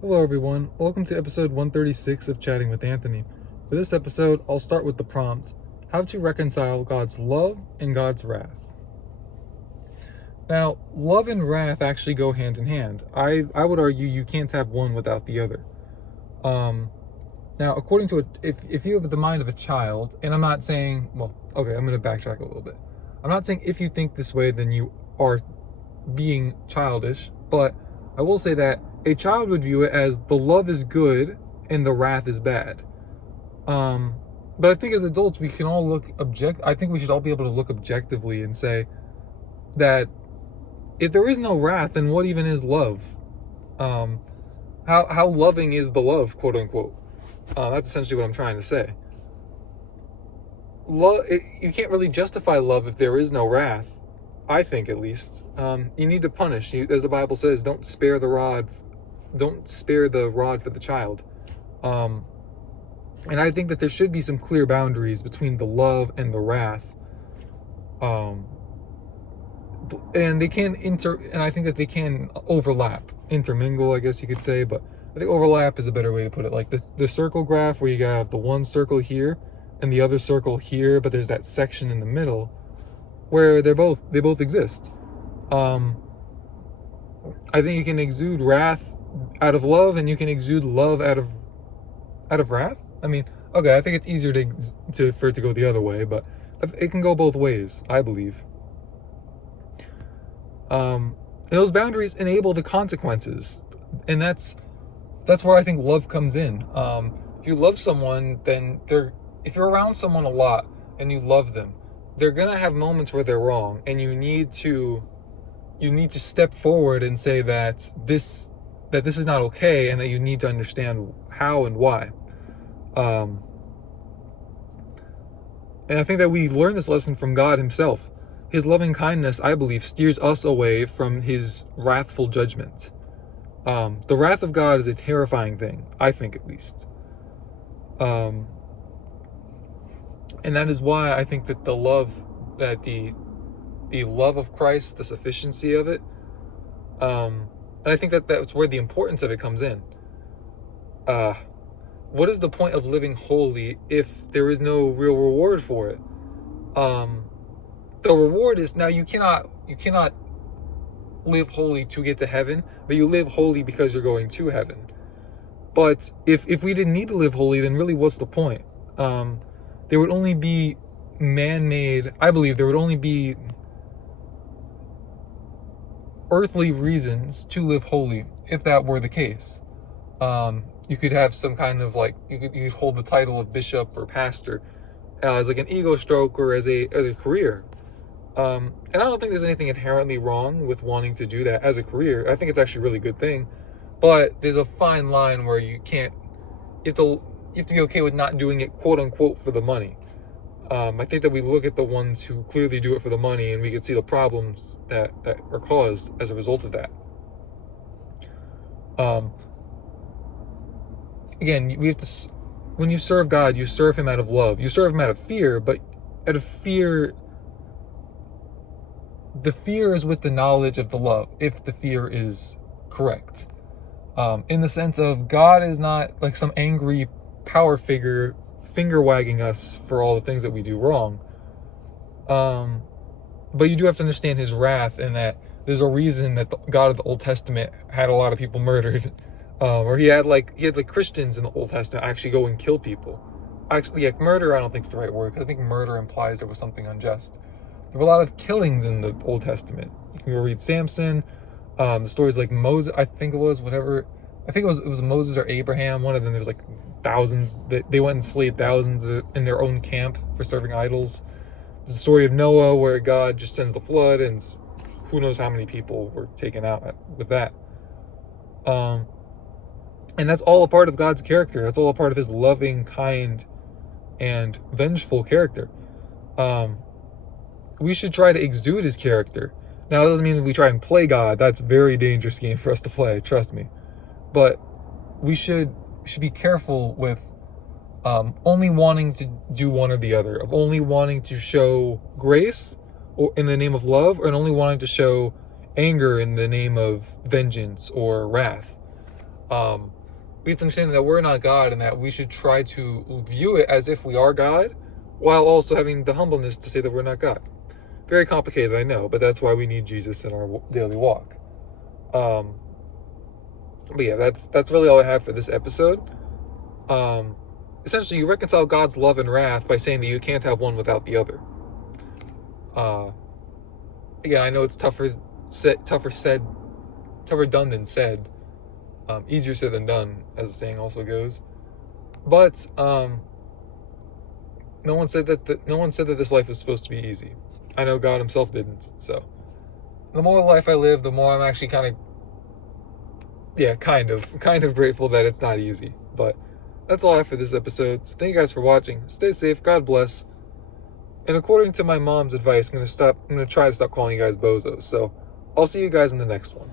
Hello, everyone. Welcome to episode 136 of Chatting with Anthony. For this episode, I'll start with the prompt: how to reconcile God's love and God's wrath. Now, love and wrath actually go hand in hand. I would argue you can't have one without the other. Um, Now, according to if you have the mind of a child, and I'm not saying, well, okay, I'm going to backtrack a little bit. I'm not saying if you think this way, then you are being childish, but I will say that a child would view it as the love is good and the wrath is bad. Um, but I think as adults, we can all I think we should all be able to look objectively and say that if there is no wrath, then what even is love? Um, how loving is the love, quote unquote? That's essentially what I'm trying to say. You can't really justify love if there is no wrath. I think, at least. You need to punish. As the Bible says, don't spare the rod. Don't spare the rod for the child. And I think that there should be some clear boundaries between the love and the wrath. And they can and I think that they can overlap, intermingle, I guess you could say. But I think overlap is a better way to put it. Like the circle graph, where you have the one circle here and the other circle here, but there's that section in the middle where they both exist. I think you can exude wrath out of love, and you can exude love out of wrath. I mean, okay, I think it's easier for it to go the other way, but it can go both ways, I believe. And those boundaries enable the consequences, and that's where I think love comes in. If you love someone, then if you're around someone a lot and you love them, they're gonna have moments where they're wrong, and you need to step forward and say that this is not okay, and that you need to understand how and why. And I think that we learn this lesson from God himself. His loving kindness, I believe, steers us away from his wrathful judgment. The wrath of God is a terrifying thing, I think, at least. And that is why I think that the love of Christ, the sufficiency of it, and I think that that's where the importance of it comes in. What is the point of living holy if there is no real reward for it? The reward is, now you cannot live holy to get to heaven, but you live holy because you're going to heaven. But if we didn't need to live holy, then really what's the point? There would only be I believe there would only be earthly reasons to live holy if that were the case. You could have some kind of, like, you could hold the title of bishop or pastor as like an ego stroke, or as a career. And I don't think there's anything inherently wrong with wanting to do that as a career. I think it's actually a really good thing. But there's a fine line where you have to be okay with not doing it, quote unquote, for the money. I think that we look at the ones who clearly do it for the money, and we can see the problems that are caused as a result of that. Again, we have to. When you serve God, you serve him out of love. You serve him out of fear, but out of fear, the fear is with the knowledge of the love, if the fear is correct. In the sense of, God is not like some angry power figure finger wagging us for all the things that we do wrong. But you do have to understand his wrath, and that there's a reason that the God of the Old Testament had a lot of people murdered. Or he had Christians in the Old Testament actually go and kill people. Actually, yeah, murder I don't think is the right word, because I think murder implies there was something unjust. There were a lot of killings in the Old Testament. You can go read Samson, the stories like Moses, I think it was Moses or Abraham, one of them. There's like thousands that they went and slayed thousands in their own camp for serving idols. There's the story of Noah, where God just sends the flood, and who knows how many people were taken out with that. And that's all a part of God's character. That's all a part of his loving, kind, and vengeful character. We should try to exude his character. Now, that doesn't mean we try and play God. That's a very dangerous game for us to play, trust me. But we should be careful with only wanting to do one or the other, of only wanting to show grace or in the name of love, and only wanting to show anger in the name of vengeance or wrath. We have to understand that we're not God, and that we should try to view it as if we are God, while also having the humbleness to say that we're not God. Very complicated, I know, but that's why we need Jesus in our daily walk. But yeah, that's really all I have for this episode. Essentially, you reconcile God's love and wrath by saying that you can't have one without the other. Again, I know it's tougher done than said. Easier said than done, as the saying also goes. But no one said that this life is supposed to be easy. I know God Himself didn't. So the more life I live, the more I'm actually kind of grateful that it's not easy. But that's all I have for this episode. So thank you guys for watching. Stay safe. God bless. And according to my mom's advice, I'm gonna try to stop calling you guys bozos. So I'll see you guys in the next one.